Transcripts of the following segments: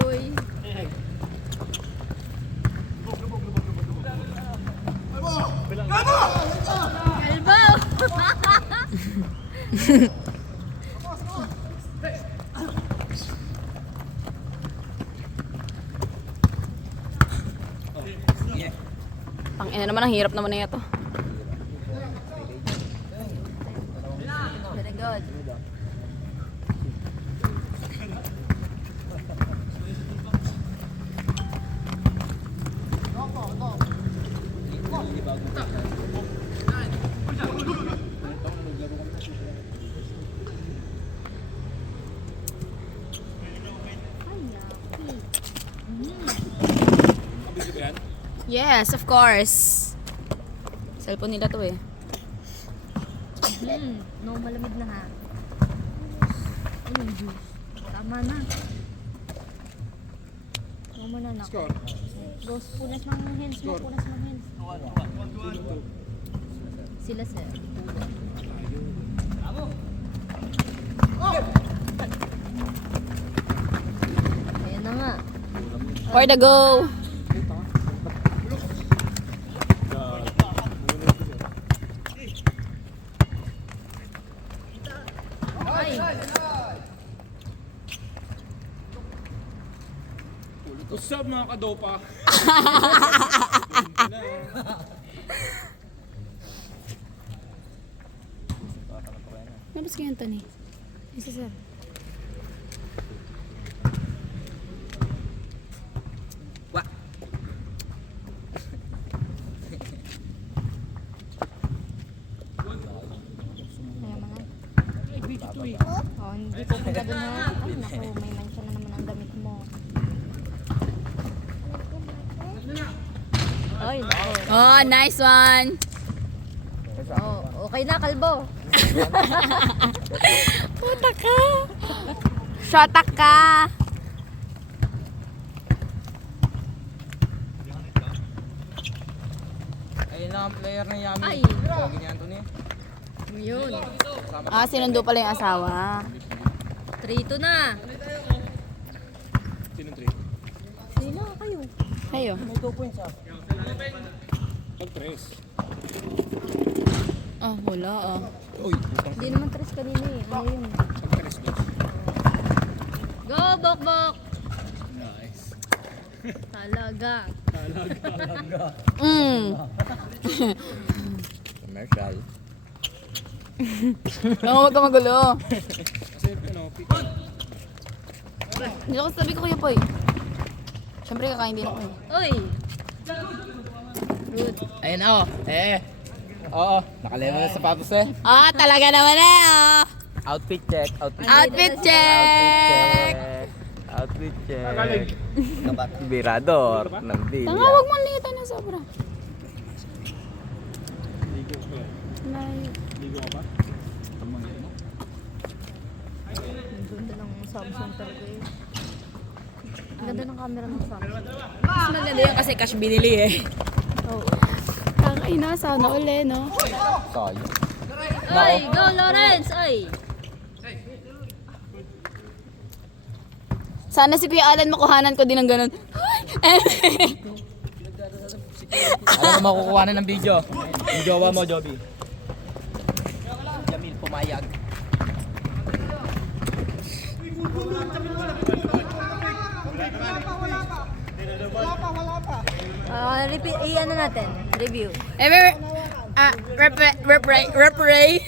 Uy. Elbow! Pang-ina naman, ang hirap naman na ito. Very good. Yes, of course. Cellphone nila to eh. No, malamig na ha. Anong juice? Tama na. No mo na, nak. Ghost, punas ng hands mo, punas ng hands. Sila, sir. Ayan na nga. For the go! What's up mga kadopa? Nabas kayo ito ni? Isa sir. Wa. Oh, hindi ko punta doon ha. Ay, naku, may mancha na naman ang damit mo. Ay, naku. Oh, nice one! Oh, okay na, kalbo. Puta ka! Shota ka! Ayun na ang player na Yami. Ay. Pogi ni Anthony. Yun. Ah, sinundo pala yung asawa. 3-2 na. Sinong 3? Sino kayo? Kayo. May 2 points ah. Pag-3. Oh, wala ah. Uy, putang Hindi naman 3 kanina eh. Ano yun? pag-3 dos. Go, Bok-Bok! Nice. Talaga. Commercial. Huwag ka magulo. Kasi ano, Hindi ako sabi ko kuya Poy. Siyempre kakain din ako eh. Uy! Good. ayun ako. Oo, nakalema na sapatos eh. Ah, talaga naman eh oh. Outfit check. Outfit check! Outfit check. Birador ng Villa. Tanga, huwag mong litan na sobra. Like, Ang ganda ng Samsung talaga eh. Ang ganda ng camera ng Samsung. mas maganda yan kasi cash binili eh. Oo. Tangay na, sana uli no? Sayo. Uy! Go, Lawrence! Uy! Sana si Kuya Alan makuhanan ko din ng ganun. Alam mo makukuha na ng video. Yung jowa mo, Joby. Jamil, pumayag. Repeat, ano natin? Review. Referee.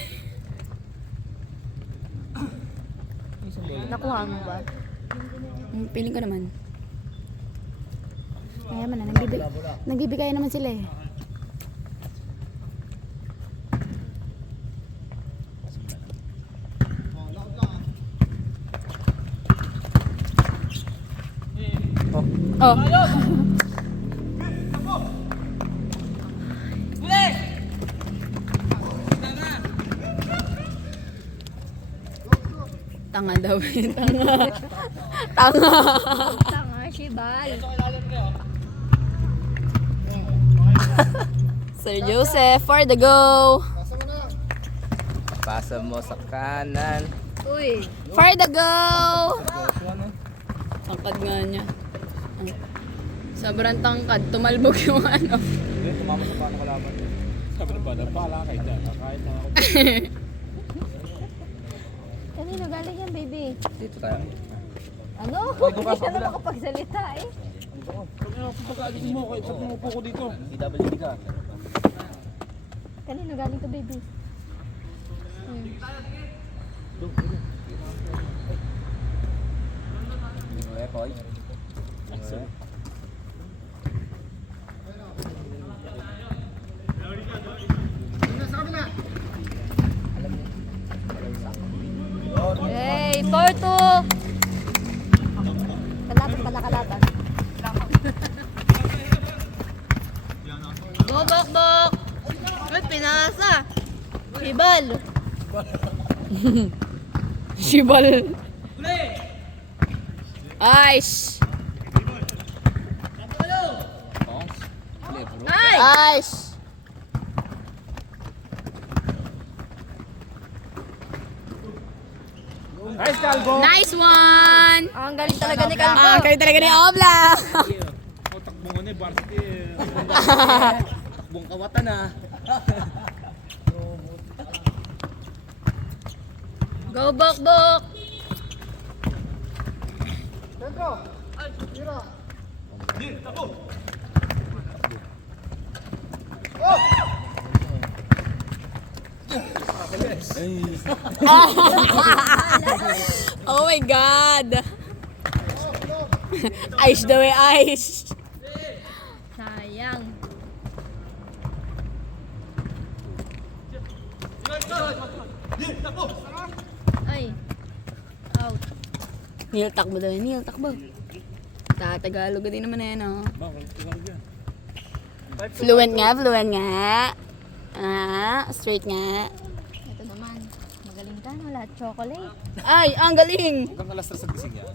Nakuha mo ba? Piling ko naman. Kaya man na, nagbibigay naman sila eh. Oh. Tanga daw eh. Tanga. Tanga. Tanga, Shibal. Sir Joseph for the go. Pasa mo sa kanan. Uy. For the go! Tangkad nga niya. Sobrang tangkad. Tumalbog yung ano. Hindi, tumama sa paano kalaban. Sabi ng bata, bahala kayo dyan. Kahit na ako. Kanino galing yan, baby? Dito tayo. Ano? Huwag Hindi ka sa ka na kabila. makapagsalita eh. Pagkaalis mo, kayo sa pumupo ko dito. DWD ka. Kanino galing to, baby? Koy. Hey, 4-2! Kalaban. Go, bok! Ay, pinasa! Shibal! Shibal! Aish! Aish! Nice, Calvo! Nice one! Ang galing talaga ni Calvo. Kayo talaga ni Obla! Takbong ano eh, varsity eh. Takbong kawatan ah. Go, bok! Oh my God! Ice daw eh, ice! Sayang. Ay. Out. Neil, takbo daw yun. Neil, takbo. Tagalog din naman na yan, oh. Fluent nga. Straight nga. Ito naman. Magaling ka, no? Lahat chocolate. Ay, ang galing! Hanggang alas 3 sa gising yan.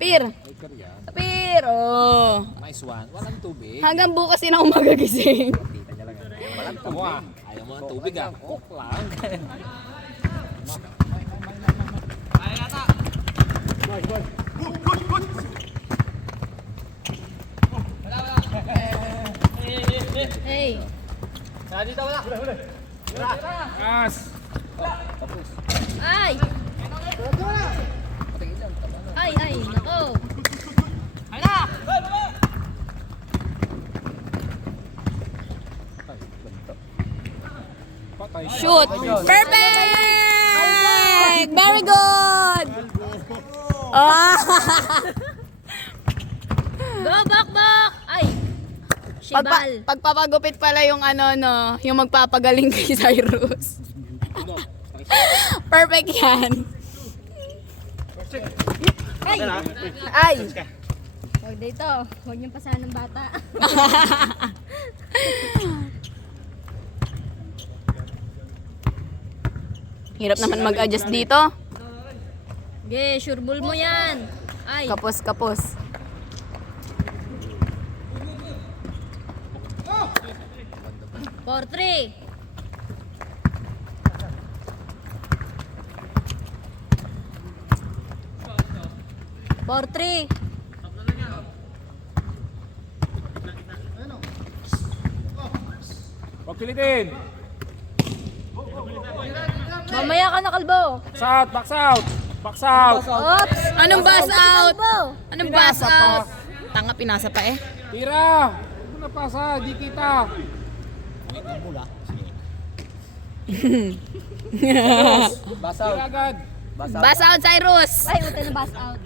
Pir! Ay, karyan. Pir! Oh. Nice one. Walang tubig. Hanggang bukas din ako magagising. Kita niya lang. Walang tubig. Ayaw mo ng tubig ah. Cook lang. Hey. As! Ay! Ay, nako. Patay. Shoot! Perfect! Very good! Ah! Go, bok! Ay! Shibal. Pagpapagupit pala yung ano, no, yung magpapagaling kay Cyrus. Perfect yan. Ay! Ay! Huwag dito. Huwag niyong pasahan ng bata. Hirap naman mag-adjust dito. Okay, sure ball mo yan. Ay! Kapos. For 3. For 3. Huwag pilitin. Mamaya ka na, Kalbo. Box out. Box out. Oops! Anong bus out? Kalbo. Anong bus out? Tanga, pinasa pa eh. Tira. Huwag na pasa. Di kita. Basa out. Tira agad. Bus out, Cyrus! Ay, uta na bus out.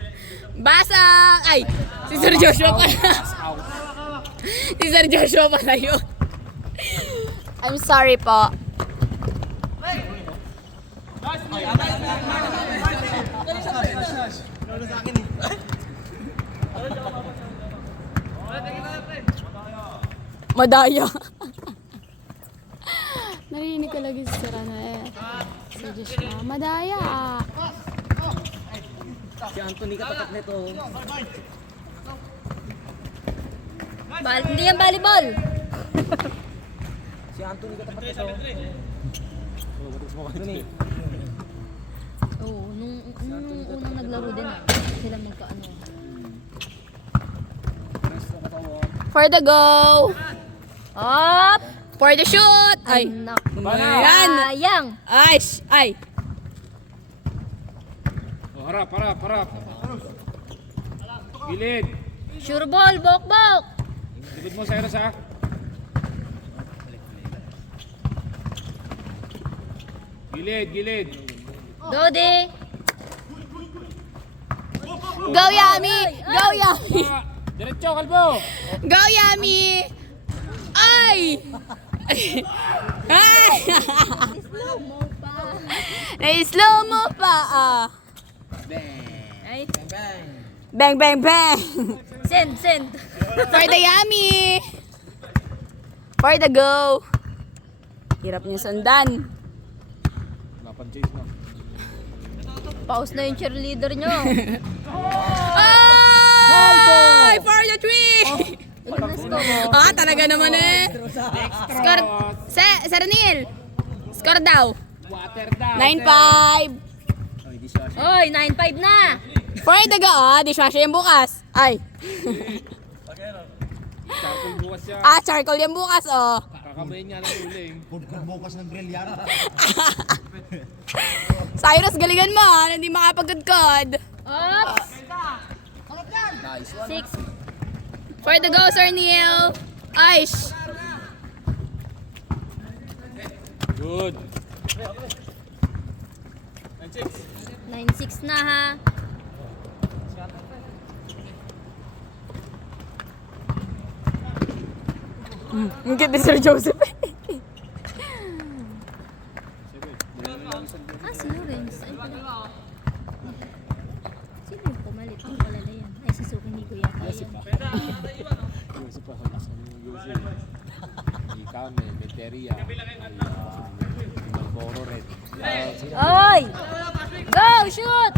Basa! Ay! Si Sir Joshua pa. Si Sir Joshua pa na yun. I'm sorry po. Madaya. Narinig ko lagi si Sir ano eh. Si Joshua. Madaya. Si Anthony katapat nito. Hindi yan volleyball. Si Anthony katapat nito. Oo, nung unang naglaro din sila magkaano. For the go. Up. For the shoot. Ay. Anak. Ayan. Sayang. Ay. Ay. Oh, harap. Gilid. Sure ball, bok. Likod mo, Cyrus, ha? Gilid. Dodi. Go Yami. Go Yami. Diretso, kalbo. Go Yami. Ay. Ay. Slow mo pa. Na-slow mo pa. Ah. Ay. Bang, bang, bang. Send. For the Yami. For the go. Hirap niyo sundan. Napan-chase na. Pause na yung cheerleader nyo. Ay! For the three. Ilan na score? Ah, talaga naman eh. Score. Saranil. Score daw. Water down. 9-5. Oy, 9-5 na. For the go. Ah, dishwasher yung bukas. Ay. Charcoal bukas siya. Ah, charcoal yung bukas, oh. Kakabayin niya ng uling. Bukas ng grill yan. Cyrus, galingan mo, ah. Hindi makapagkudkod. Oops. 6. For the go, Sir Neil. Aish. Good. 9-6 na ha. Ang ganda, Sir Joseph. Si Lawrence. Ay, pala. Sino yung pumalit? Ang pala na yan. Ay, Suzuki ni Kuya yata yan. Yusuf pa sa lakas ng Yusuf. May Kame, may Teria. May Malboro Red. Oy! Go! Shoot!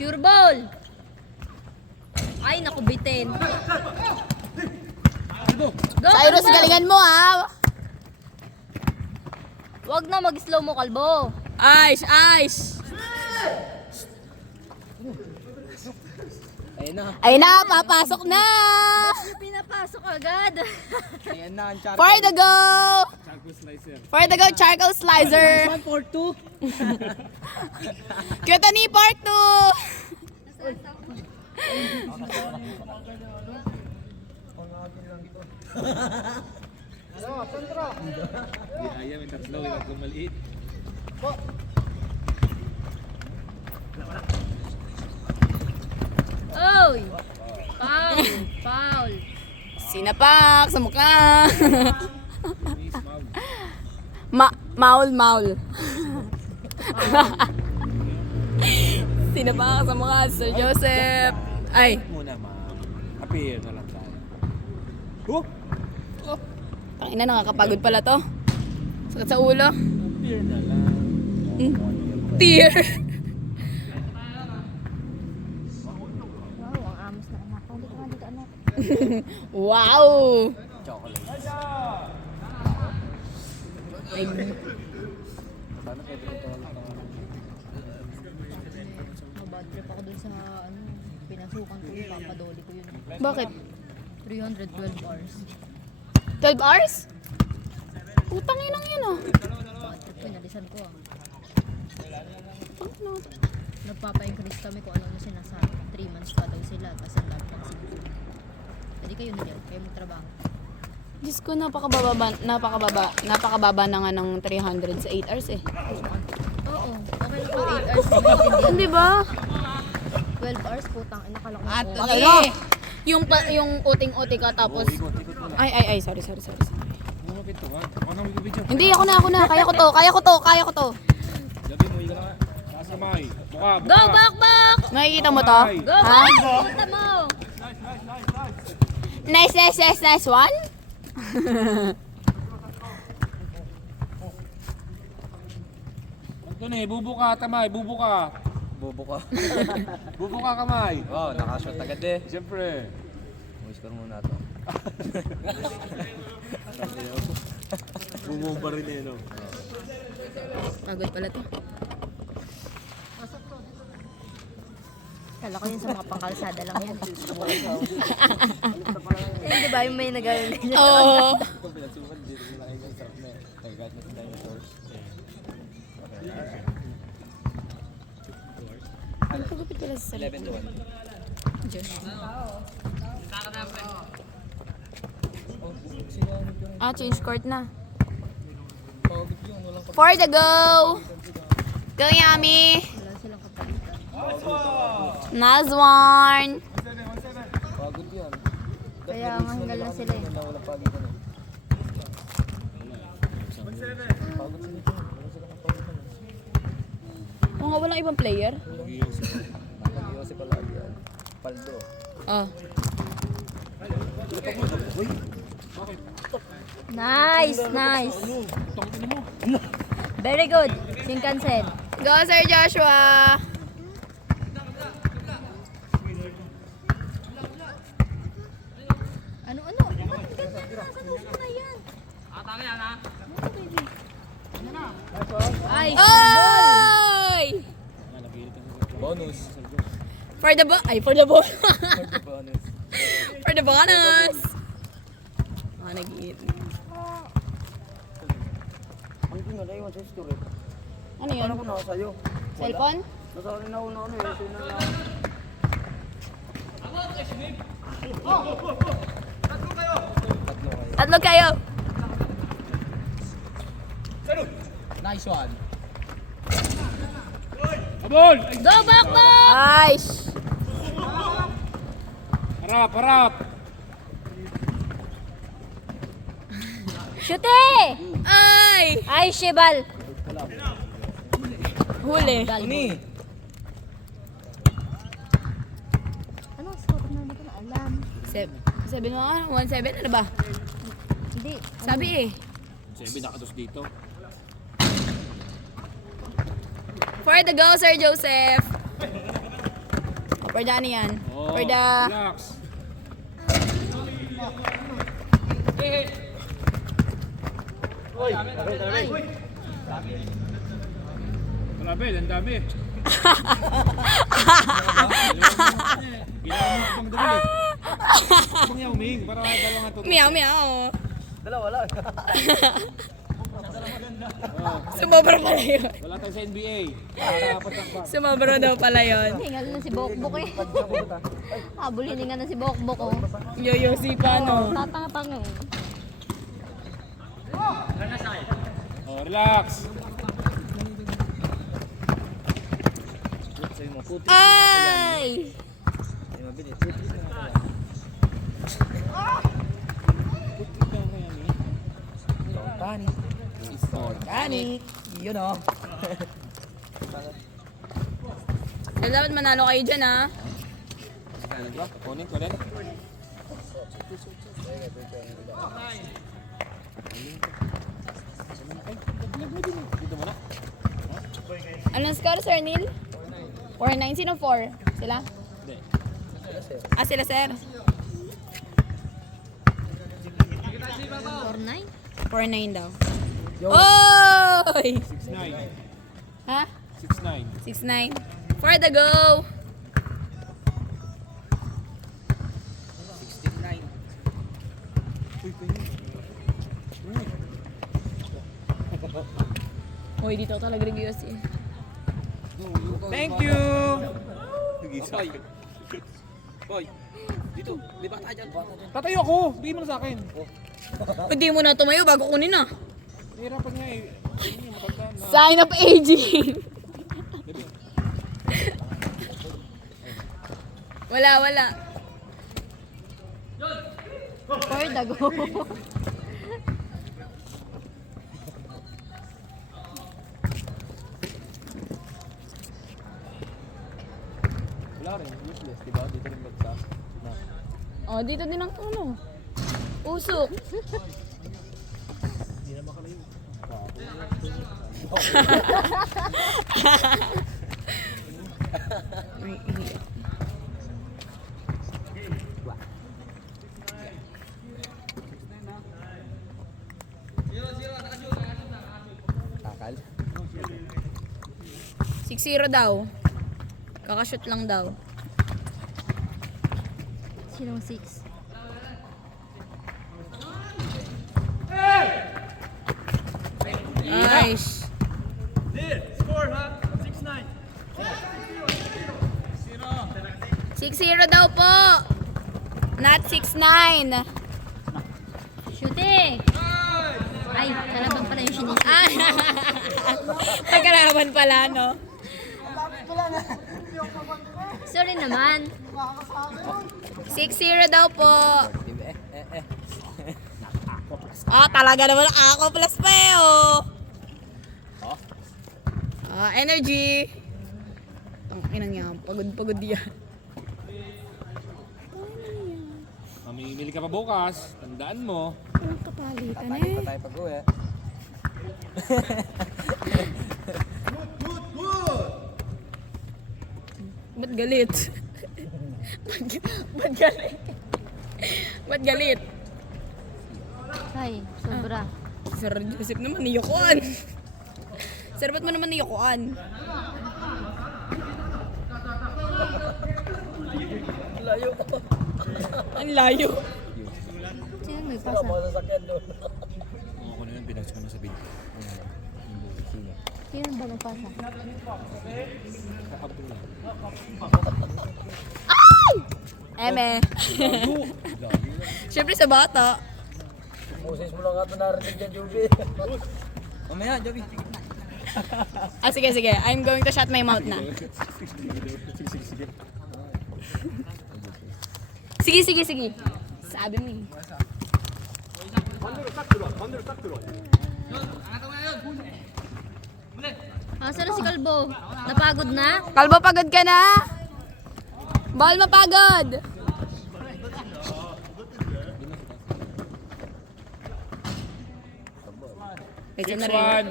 Sure ball! Ay, naku, bitin. Go! Cyrus, Kalbo! galingan mo, ah. Wag na mag-slow mo, kalbo. Aish, Aish. Ayun na. Ay na, papasok na. Pinapasok agad. Ayan na ang charcoal. For the go. Charcoal slicer. For the go, charcoal slicer. 1 for 2. Kita ni part Di ayaw, may tatlo. May tatlong maliit. Oy! Foul! 2. Sinapak sa mukha. Maul. Sinapak sa mukha, Sir Joseph. Ay. Muna, appear na lang tayo. Oh! Tangina, nakakapagod pala to. Sakit sa ulo. Appear na lang. Tear. Wow, ang amos na anak. Dito anak. Wow. Chocolate. Ay, Paano pwede ito? Mabad trip ako dun sa pinasukan ko yung papadoli ko yun. bakit? 312 hours. 12 hours? Putang inang yun, ah. Pinalisan ko ah. Nagpapa-increase kami kung ano sinasabi. 3 months pa daw sila kasi ang dami pang siguro. Hindi kayo na dyan, kayo magtrabaho. Diyos ko, napakababa na nga ng 300 sa 8 hours eh. Oo, okay lang po 8 hours na maintindihan. Hindi ba? 12 hours putang, nakala ko At na ano? Yung uting-uti ka tapos... Ay, sorry. Ano ito ha? Ako na mag-video. Hindi, ako na. Kaya ko to. Gabi mo, yun na. Nasa kamay. Buka. Go, back! Nakikita mo to? Go, Ha? back! Punta mo! Nice one? Ito na eh, bubuka, tamay, bubuka. Bobo ka. Bubuka kamay. Oh, nakashot agad eh. Siyempre. Score muna to. Bumumba rin eh, no? Pagod pala to. Kala ko yun sa mga pangkalsada lang yan. Eh, di ba yung may nagawin ganyan? Oo. Kung pinagsuman, dito yung laki ng sarap na eh. Nagagat na sa dinosaurs. Ang pagupit pala sa sarili. 11 to 1. Josh. Sino Change court na. pagod yun? Walang For the go! Go, Yami! Wala silang kapalitan. Nice one! pagod yun. Kaya mahanggal lang sila eh. Walang pagitan eh. Pagod sila dyan. Wala silang pagitan eh. Kung nga walang ibang player. Nag-iosip pala yan. Paldo. Oh. Nice, nice. Very good. Shinkansen. Go, Sir Joshua! Ano? Ba't ganyan? Nasaan mo na yan? Ay, Oy! Bonus. For the for the ball. Bonus. For the bonus! Nag-iit. Hindi na naiwan sa history. Ano yun? Ano ako sa'yo? Cellphone? Nasa rin ako na ano eh. Sino na Tatlo kayo. Nice one. Abol! Go back back! Nice! Harap, harap! shoot eh! Ay! Ay, Shebal. Huli. Uni. Ano, score na hindi ko na alam. 7 mo ano? 1-7? Ano ba? Hindi. Sabi eh. 7 nakatos dito. For the go, Sir Joseph. For the ano yan? Oh, For the... relax. Malabel, ang dami. Ginawa mo pang dali. Pang yaw, Ming, para dalawa nga to. Meow meow. Dalawa lang. Sumobra pala yun. Wala tayo sa NBA. Nakakapat ang bang. Sumobra daw pala yun. Hingal na si Bokbok eh. Habulin nga na si Bokbok oh. Yoyosi pa no. Tatanga-tanga eh. Oh, relax. Sa'yo mo, puti. Ay! Ay, mabilis. Puti na nga yan. Organic. It's organic. Yun o. So, dapat manalo kayo dyan ha. Kunin ko rin. Dito mo na. Anong score, Sir Neil? 4-9. Sino 4? Sila? Hindi. Sila, sir. 4-9? 4-9 daw. Oy! 6-9. Ha? 6-9. 6-9. For the go! Uy, dito talaga nag-ios eh. Thank you! Boy. Boy, dito. Di ba tayo dyan? Tatayo ako. Bigyan mo na sa akin. Hindi mo na tumayo bago kunin na. Hirapan nga eh. Hindi niya matanda na. Sign of aging. Wala. For the go. Wala rin. Useless. Di ba? Dito rin bagsak. Na. Oh, dito din ang ano. Usok. Hindi na makalayo. Mahal. 6-0 daw. Kakashoot lang daw. Sinong 6? Nice. 6-0 daw po. Not 6-9. Shooting! Ay, kalaban pala yung sinis. Pagkaraman pala, no? Sorry naman. 6-0 daw po. Talaga naman ako plus pa eh, oh. Energy. Ang inang yan. Pagod yan. Mamimili ka pa bukas. Tandaan mo. Ang kapalitan Tayo eh. pa tayo pag-uwi. Ba't galit? Ba't galit? Ba't galit? Ay, sobra. Sir Joseph naman, niyukuan. Sir, ba't mo naman niyukuan? Layo ko. Ang layo. Sino may pasa? Ako na yun, pinagsak ko na sa video. Sino ba may pasa? Eme. Siyempre sa bata. Moses mo lang nga ito narinig dyan, Joby. Mamaya, Joby. Sige. I'm going to shut my mouth na. Sige. Sabi mo eh. Asa na si Kalbo? Napagod na? Kalbo, pagod ka na? Bawal mapagod. Ito na rin.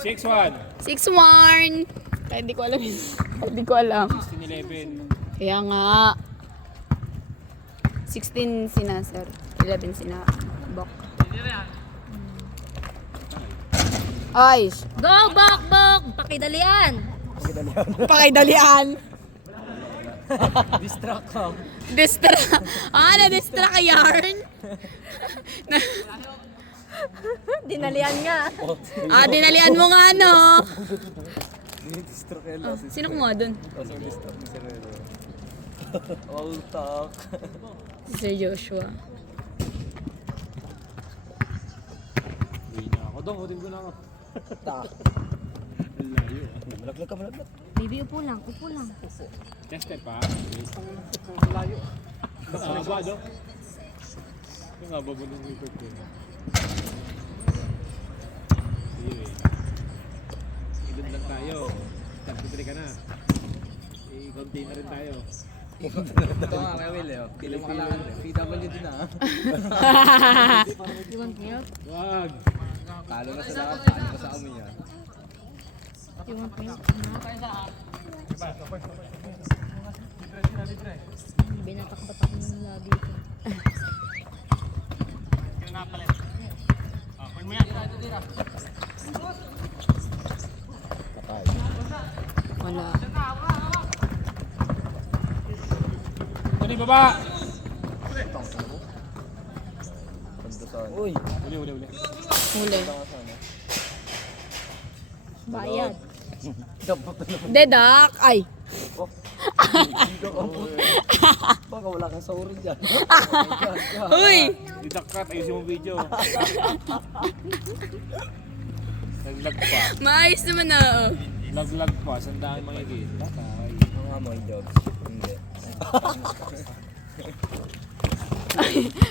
6-1. 6-1. Kahit di ko alam yun. Kahit di ko alam. 16-11. Kaya nga. 16 sina, sir. 11 sina. Bok. Ay, Go, Bok! Pakidalian! pakidalian. Distract ka. Distract ka yarn? Dinalian nga. Dinalian mo nga, no? Distract ka lang. Sino kumuha dun? Distract ni Sereno. All talk. Si Sir Joshua. Uwi na ako. Dong, utin ko na ako. Tak. Malaglag ka, malaglag. Baby, upo lang. Chester pa. Layo. Haba, Dong. Yung haba mo nung record ko. Sige. Ilun lang tayo. 33 ka na. I-contain na rin tayo. Ito nga, kay Will eh. Pila mo kailangan. PWD na. You want milk? Wag! Talo na sa lahat. Talo pa sa amin yan. You want milk? Binatak-batak ng labi ko. Wala. Ano yung baba? Uy! Uli. Huli. Bayad. Dedak. Ay. Baka wala kang sorry dyan. Uy. Didakat, ayusin mo video. Naglag pa. Maayos naman na. Oh. Laglag pa. Sandaan makikita. Tatay. Mga mga jobs. Hindi.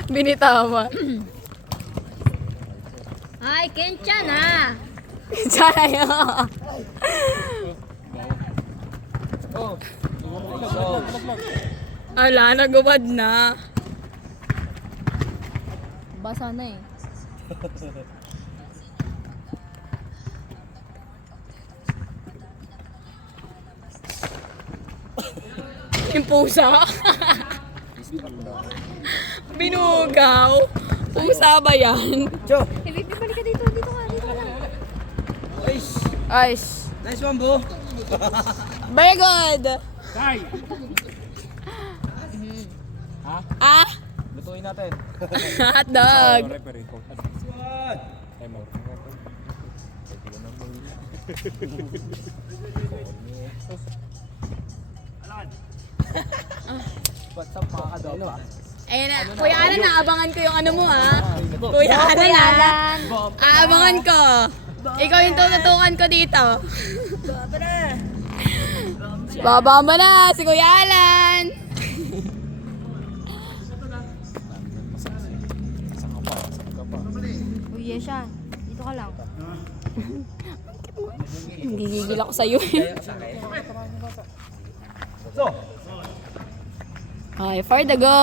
Binitawa. Ay, Kensha na! Sana yun. Oh! Ala, nagubad na. Basa na eh. Yung pusa. Binugaw. Pusa ba yan? Joe! Hey, baby, balik ka dito. Dito ka lang. Ayos. Nice one, bro. Very good. Tay! Ha? Ah, Lutuin natin. hotdog. Referee ko. Time out. What's up, mga kadopa? Ayun na. Kuya Alan, naabangan ko yung ano mo ha. Kuya Alan ha. Aabangan ko. Ikaw yung tututukan ko dito. Babamba na si Kuya Alan. Uy, siya. Dito ka lang. Gigigil ako sa'yo eh. Okay, for the go.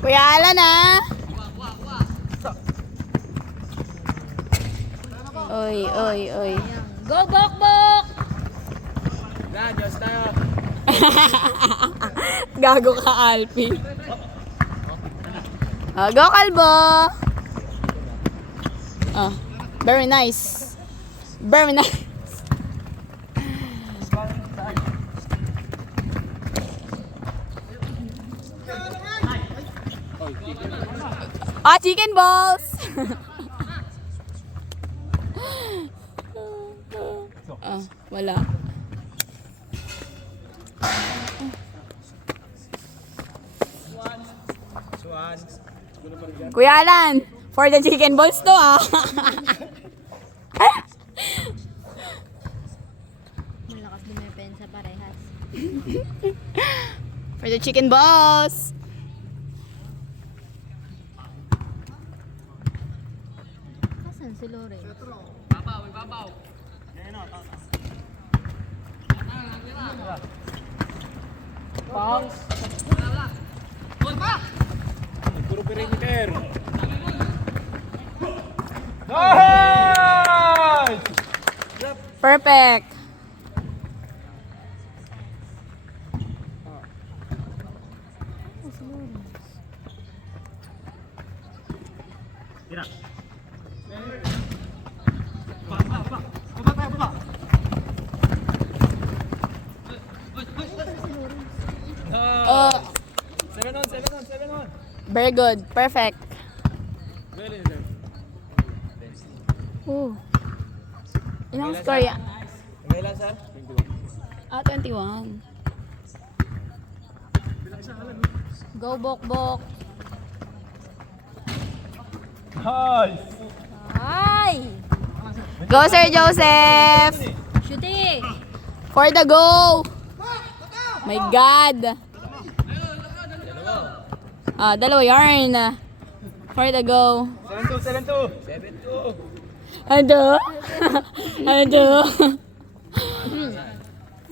Kuya Alan ha. Oy, oy, oy. Go, Bok, Bok! Yan, Diyos tayo. Gago ka, Alpi. Go, Kalbo. Oh, very nice. Very nice. Ah, chicken balls. Ah, wala. Swan. Kuya Alan, for the chicken balls to ah. Malakas dumepensa parehas. For the chicken balls. Kasan si Lore? Puro perimeter. Nice! Perfect. Oh, 7 on, 7 on, 7 on. very good. Perfect. Well, sir. Ooh. Ilang score yan? Okay lang, sir? Ah, 21. Go, Bok, Bok! Nice! Ay! Go, Sir Joseph. Shooting! For the go. My God. Ah, dalawa yarn. For the go. 7-2, 7-2. 7-2. Ano? Ano?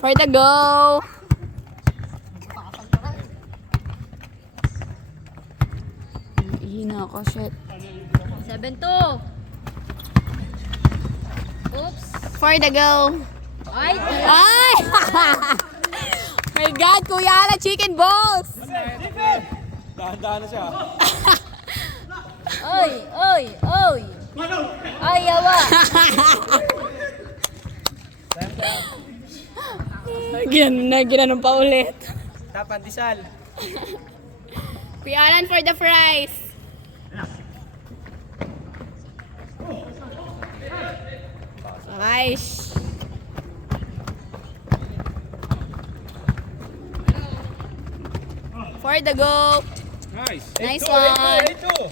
For the go. Hina ako, shit. 7-2! Oops! For the go. Ay! Ay! My God, Kuya Alan, chicken balls! Dahan-dahan na siya. Oy! Oy! Oy! Ay, yawa! Ginanong pa ulit. Tapan, Disal. Kuya Alan for the fries. Nice. For the go. Nice. Nice one. 8-2.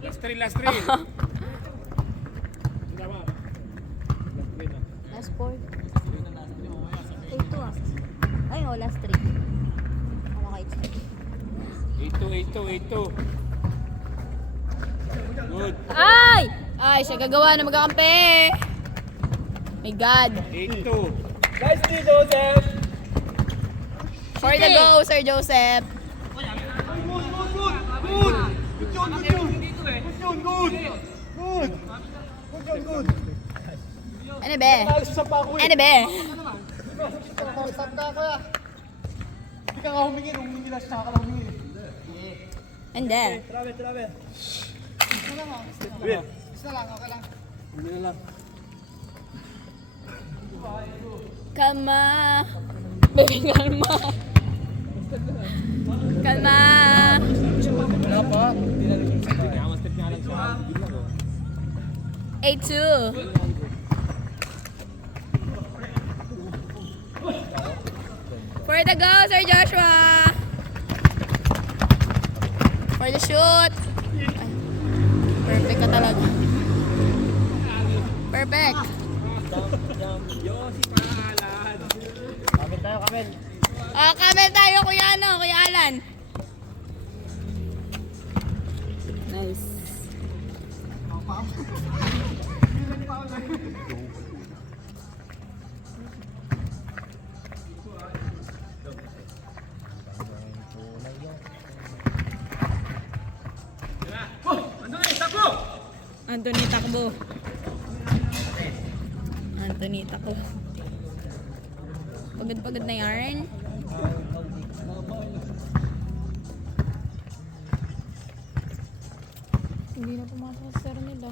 Last three, last three. Last 4. 8-2 ah. Ay, no, last 3. Ano ka 8-2. Good. Ay! Ay, siya gagawa na magkakampi. My God. 8-2. Nice D, Joseph. For the go, Sir Joseph. Ano be? Ano be? Hindi ka nga humingi, nung humingi na siya ka lang humingi. Hindi. Travel. Hindi na lang. Kalma. Baby, kalma. Kalma. Wala pa. Hindi na rin sa bahay. Pinaka-step nga lang siya. Bigla ko. 8-2. For the go, Sir Joshua. For the shoot. Ay, perfect ka talaga. Perfect. Kamil tayo, Kamil. Oh, kamel tayo, Kuya Kuya Alan. Nice. Anthony takbo. Anthony takbo. Pagod-pagod na yarn. Hindi na pumasok sa sir nila.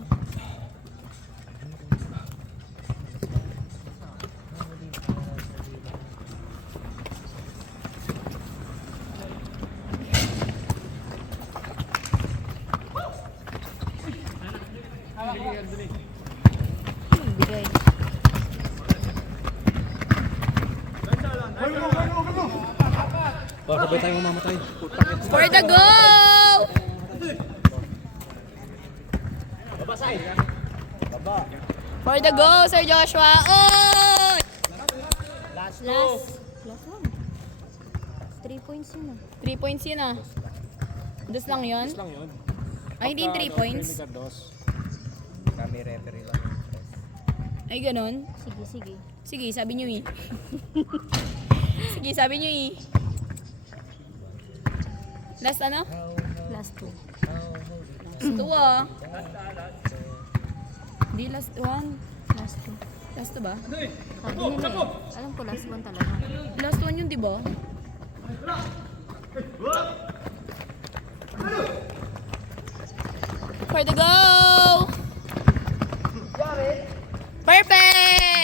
Bigay. Baka sabay tayo mamamatay. For the go! For the go, Sir Joshua. Oh! Last one. 3 points yun ah. 3 points yun ah. Dos lang yun? Dos lang yun. Ay, hindi 3 points. Kami referee lang. Ay, ganun. Sige. Sige, sabi nyo eh. Sige, sabi nyo eh. Last ano? Last 2. Last 2 ah. Hindi, last 1. Last 2. Last 2 ba? Sabi nila eh. Alam ko last 1 talaga. Last 1 yun, di ba? For the go! Perfect!